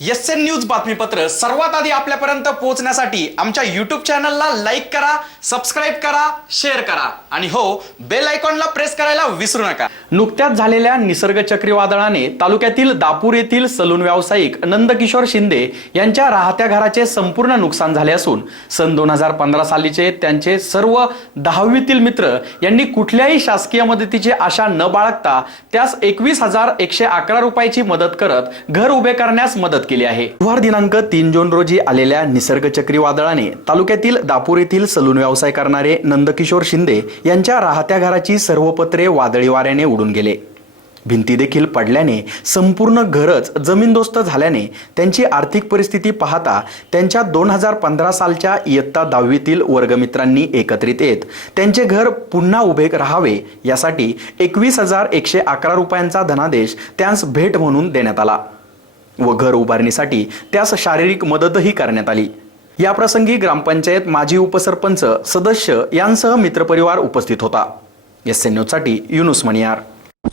S N news बातमीपत्र सर्वात आधी आपल्यापर्यंत पोहोचण्यासाठी आमच्या युट्यूब चॅनलला लाईक करा सबस्क्राईब करा शेअर करा. आणि हो बेल आयकॉनला प्रेस करायला विसरू नका. नुकत्याच झालेल्या निसर्ग चक्रीवादळाने तालुक्यातील दापूर येथील सलून व्यावसायिक नंदकिशोर शिंदे यांच्या राहत्या घराचे संपूर्ण नुकसान झाले असून सन दोन हजार पंधरा सालीचे त्यांचे सर्व दहावीतील मित्र यांनी कुठल्याही शासकीय मदतीची आशा न बाळगता त्यास एकवीस हजार एकशे अकरा रुपयाची मदत करत घर उभे करण्यास मदत केली आहे. बुधवार दिनांक तीन जून रोजी आलेल्या निसर्ग चक्रीवादळाने तालुक्यातील दापूर येथील सलून व्यवसाय करणारे नंदकिशोर शिंदे यांच्या राहत्या घराची सर्व पत्रे वादळी वाऱ्याने उडून गेले. भिंती देखील पडल्याने संपूर्ण घरच जमीनदोस्त झाल्याने त्यांची आर्थिक परिस्थिती पाहता त्यांच्या दोन हजार पंधरा सालच्या इयत्ता दहावीतील वर्गमित्रांनी एकत्रित येत त्यांचे घर पुन्हा उभे राहावे यासाठी एकवीस हजार एकशे अकरा रुपयांचा धनादेश त्यास भेट म्हणून देण्यात आला. व घर उभारणीसाठी त्यास शारीरिक मदतही करण्यात आली. याप्रसंगी ग्रामपंचायत माजी उपसरपंच सदस्य यांसह मित्रपरिवार उपस्थित होता. एस एन न्यूजसाठी युनुस मणियार.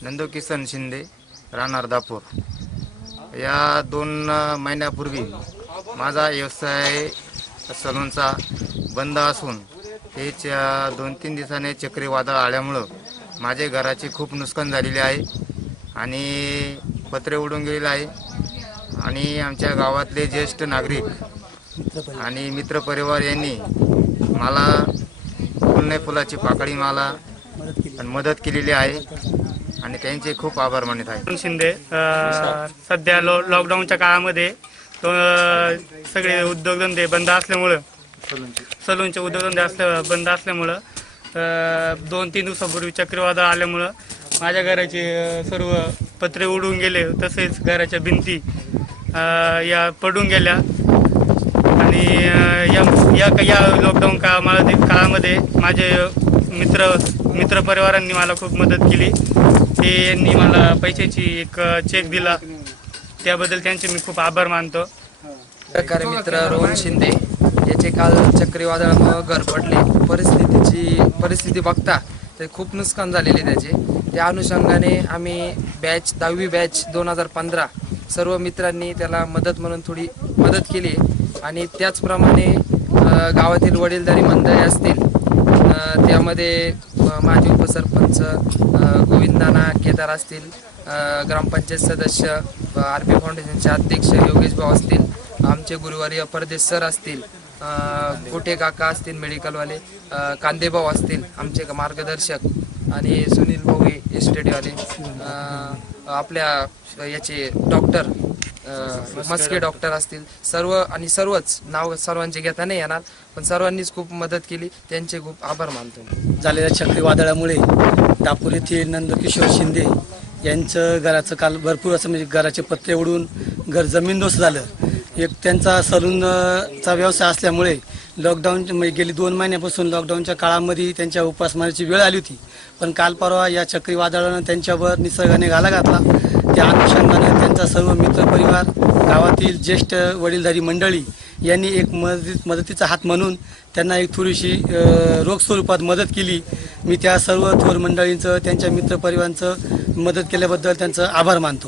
नंदो किसन शिंदे राहणार दापूर. या दोन महिन्यापूर्वी माझा व्यवसाय सलूनचा बंद असून ते दोन तीन दिवसाने चक्रीवादळ आल्यामुळं माझे घराचे खूप नुकसान झालेले आहे आणि पत्रे उडून गेलेले आहे. आणि आमच्या गावातले ज्येष्ठ नागरिक आणि मित्रपरिवार यांनी मला फुलने फुलाची पाकळी मला मदत केलेली आहे. आणि त्यांचे खूप आभार मानित आहे शिंदे सध्या लो लॉकडाऊनच्या काळामध्ये तो, सगळे उद्योगधंदे बंद असल्यामुळं सलूनचे उद्योगधंदे असल्या बंद असल्यामुळं दोन तीन दिवसापूर्वी चक्रीवादळ आल्यामुळं माझ्या घराचे सर्व पत्रे उडून गेले तसेच घराच्या भिंती या पडून गेल्या. आणि या या या लॉकडाऊन काळामध्ये काळामध्ये माझे मित्र मित्रपरिवारांनी मला खूप मदत केली. ते यांनी मला पैशाची एक चेक दिला. त्याबद्दल त्यांचे मी खूप आभार मानतो. प्रकारे मित्र रोहन शिंदे याचे काल चक्रीवादळामुळे घर पडले परिस्थितीची परिस्थिती बघता ते खूप नुकसान झालेले त्याचे. त्या अनुषंगाने आम्ही बॅच दहावी बॅच दोन हजार पंधरा सर्व मित्रांनी त्याला मदत म्हणून थोडी मदत केली आणि त्याचप्रमाणे गावातील वडीलधारी मंडळी असतील त्यामध्ये माजी उपसरपंच गोविंद गोविंदाना केदार असतील ग्रामपंचायत सदस्य आर पी फाउंडेशनचे अध्यक्ष योगेश भाऊ असतील आमचे गुरुवारी परदेश सर असतील कोठे काका असतील मेडिकलवाले कांदेभाऊ असतील आमचे मार्गदर्शक आणि सुनील भोगे एस्टेटवाले आपल्या याचे डॉक्टर मस्के डॉक्टर असतील. सर्व आणि सर्वच नाव सर्वांचे घेता नाही येणार पण सर्वांनीच खूप मदत केली. त्यांचे खूप आभार मानतो. झालेल्या चक्रीवादळामुळे दापोर येथील नंदकिशोर शिंदे यांचं घराचं काल भरपूर असं म्हणजे घराचे पत्रे उडून घर जमीनदोस्त झालं. एक त्यांचा सलूनचा व्यवसाय असल्यामुळे लॉकडाऊन म्हणजे गेली दोन महिन्यापासून लॉकडाऊनच्या काळामध्ये त्यांच्या उपासमानाची वेळ आली होती. पण काल परवा या चक्रीवादळानं त्यांच्यावर निसर्गाने घाला घातला. त्या अनुषंगाने त्यांचा सर्व मित्रपरिवार गावातील ज्येष्ठ वडीलधारी मंडळी यांनी एक मदत मदतीचा हात म्हणून त्यांना एक थोडीशी रोख स्वरूपात मदत केली. मी त्या सर्व थोर मंडळींचं त्यांच्या मित्रपरिवारांचं मदत केल्याबद्दल त्यांचं आभार मानतो.